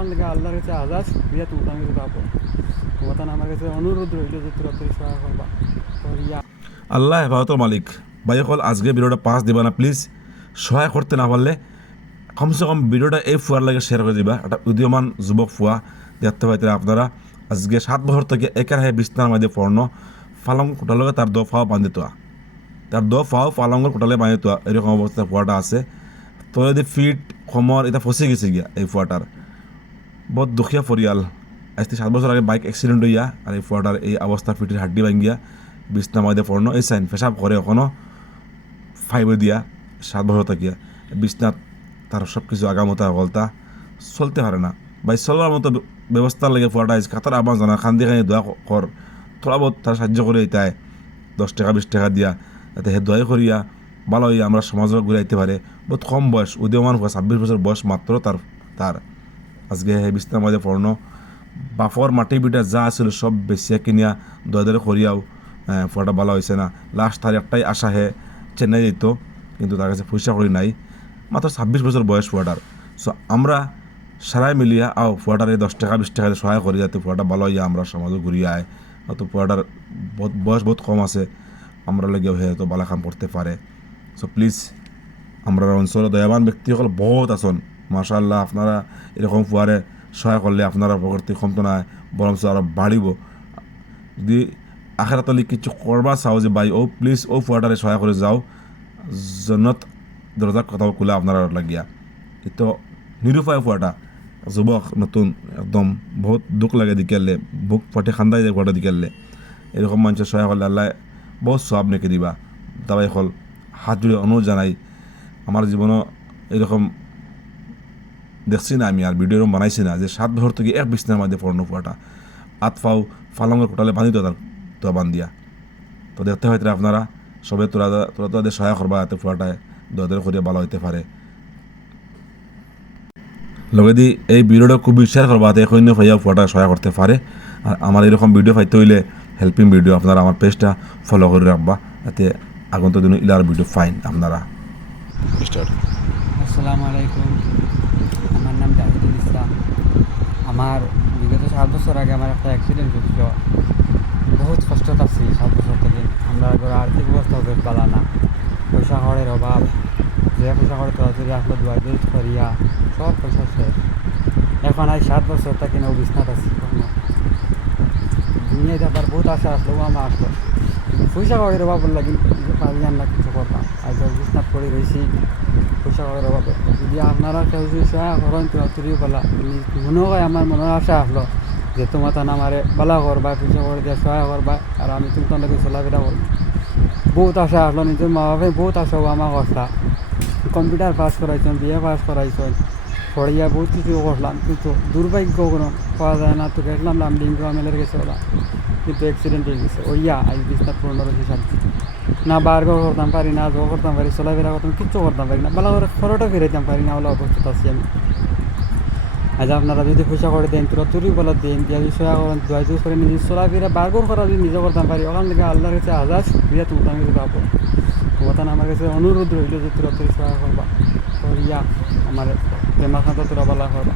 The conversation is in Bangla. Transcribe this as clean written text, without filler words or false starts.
ওখান থেকে আল্লাহর কাছে হাজার শুক্রিয়া তোমাকে আমি পাবো তোমার আমার কাছে অনুরোধ রইল যে তোরা তুই সহায় করবা ইয়া আল্লাহ হেফাজতের মালিক ভাই হল আজকে ভিডিওটা পাস দিবা না প্লিজ সহায় করতে না পারলে কমসে কম ভিডিওটা এই ফুয়ার লাগে শেয়ার করে দিবা একটা উদীয়মান যুবক ফুয়া দেখতে পাইতে আপনারা আজকে 7 বছর থেকে একের হায় বিছনার মধ্যে পড়ন ফালং কোটালকে তার দফাও বান্ধি তোয়া তার দফাও ফালঙ্গর কোটালে বান্ধি তোয়া এরকম অবস্থা ফুয়াটা আছে তো যদি ফিট কমর এটা ফসে গেছে গিয়া এই ফুয়াটার বহুত দুখিয়া পরিয়াল আজ থেকে 7 বছর আগে বাইক অ্যাক্সিডেন্ট হইয়া আর এই ফুয়াটার এই অবস্থা ফিটের হাড্ডি ভাঙ্গিয়া বিছনার মধ্যে পড়ন এই সাইন পেশাব করে এখনও ফাইবে দিয়া 7 বছর থাকিয়া বিছনাথ তার সব কিছু আগামতা গলতা চলতে পারে না ভাই চলার মতো ব্যবস্থার লাগে ফুয়াটা কাতার আবার জানা খান্দি খানি দোয়া কর থোড়া বহুত তার সাহায্য করে এটাই 10 টাকা 20 টাকা দিয়া যাতে হে দোয়াই করিয়া ভালো হইয়া আমরা সমাজ ঘুরাইতে পারে বহুত কম বয়স উদীয়মান 26 বছর বয়স মাত্র তার তার আজকে হে বিছনার মধ্যে পড়নো বাফর মাটি বিটা যা আছিল সব বেশিয়া কিনিয়া দয়া দরে করিয়াও ফুয়াটা ভালো হয়েছে না লাস্ট তার একটাই আশা হে চেন্নাই যেত কিন্তু তার কাছে পয়সা করি নাই মাত্র 26 বছর বয়স ফুয়াটার সো আমরা সারাই মিলিয়া আও ফুয়াটারে 10 টাকা 20 টাকা সহায় করি যাতে ফুয়াটা ভালো হইয়া আমরা সমাজে ঘুরিয়ে আয় হয়তো ফুয়াটার বয়স বহুত কম আছে আমরা লেগেও হয়তো বালাখান পড়তে পারে সো প্লিজ আমরা অঞ্চলে দয়াবান ব্যক্তিসকল বহুত আছেন মাশাআল্লাহ আপনারা এরকম ফুয়ারে সহায় করলে আপনারা প্রকৃতি কমতো না বরং আরও বাড়িব যদি আখেরাতলি কিছু করবা চাও যে ভাই ও প্লিজ ও ফুয়াটারে সহায় করে যাও জনত দরজার কথাও খোলা আপনারা লাগিয়া তো নিরুপায় ফুয়াটা যুবক নতুন একদম বহুত দুঃখ লাগে দিকেলে বুক ফাটে খান্দাই যায় ফুয়াটা দিকেলে এরকম মানুষের সহায় করলে আল্লাহ বহুত সব নেকে দিবা দাবাই হল হাত জুড়ে অনুরোধ জানাই আমার জীবনও এরকম দেখছি না আমি আর ভিডিও বানাইছি না যে 7 বছর থেকে এক বিছনার মধ্যে পড়নো ফুয়াটা আতফাও ফালঙ্গের কোটালে বাঁধি তো তার তো বান্ধিয়া তো দেখতে হয়তো আপনারা সবে তোরা তোদের সহায় করবা এতে ফুয়াটায় দদের করিয়া ভালো হইতে পারে লগে দি এই ভিডিওটা খুব শেয়ার করবা এতে এখন ভাইয়া ফুয়াটা সহায় করতে পারে আর আমার এরকম ভিডিও পাইতে হইলে হেল্পিং ভিডিও আপনারা আমার পেজটা ফলো করে রাখবা যাতে আগন্তুক দিন ইলার ভিডিও ফাইন আপনারা আসসালামু আলাইকুম আমার নাম জাহিদুল ইসলাম আমার বিগত 7 বছর আগে আমার একটা অ্যাক্সিডেন্ট হয়েছিল বহুত কষ্ট পাচ্ছি 7 বছর থেকে আমরা ঘরে আর্থিক অবস্থা বেশ ভালো না পয়সা খড়ের অভাব যে পয়সা খড়ে তাড়াতাড়ি আসলে দুয়ার করিয়া সব পয়সা শেষ এখন আজ 7 বছর থেকে নৌ বিছনাথ আছি দুনিয়ায় যাবার বহুত আশা আসলো ও আমার আসলো পয়সা খড়ের অভাব লাগি পারিয়ান না কিছু করতাম আজ বিছনাথ করে রয়েছি পয়সা খড়ের অভাবে যদি আপনারা কেউ যদি সহায় করেন তাড়াতাড়ি বলা মনে হয় আমার মনের আশা আসলো যে তোমার তান আমার বালা করবা পয়সা করে দিয়ে সহায় করবা আর আমি তুমি তোমাকে চলাফেরা করবো বহুত আশা আসলো নিজের মা বাপে বহুত আশা আমার কষ্টা কম্পিউটার পাস করাইছেন বিএ পাস করাইছেন পড়িয়া বহুত কিছু করলাম কিন্তু দুর্ভাগ্য কোনো পাওয়া যায় না তো গেছিলাম লামডিং গ্রামের গেছে ওরা কিন্তু অ্যাক্সিডেন্ট হয়ে গেছে ওইয়া আজ বিছনাথ 15 রয়েছে শান্তি না বারবার করতাম পারি না জো করতাম পারি চলাফেরা করতাম কিচ্ছু করতাম পারি না ভালো করে খরচটা ফিরাইতাম পারি না ওলা অবস্থা আছি আমি আজ আপনারা যদি পয়সা করে দেন তোরা তুরি বলা দেন দিয়া সহায় করেন দোয়া জোর করে নিজে চলাফেরা বারবার করা যদি নিজে করতাম পারি ওখান থেকে আল্লাহর কাছে হাজার শুক্রিয়া তোমাকে আমি পাবো তোমার আমার কাছে অনুরোধ রইল যে তোরা তুই সহায় করবা করিয়া আমার প্রেমার খাতা তোরা বলা করবা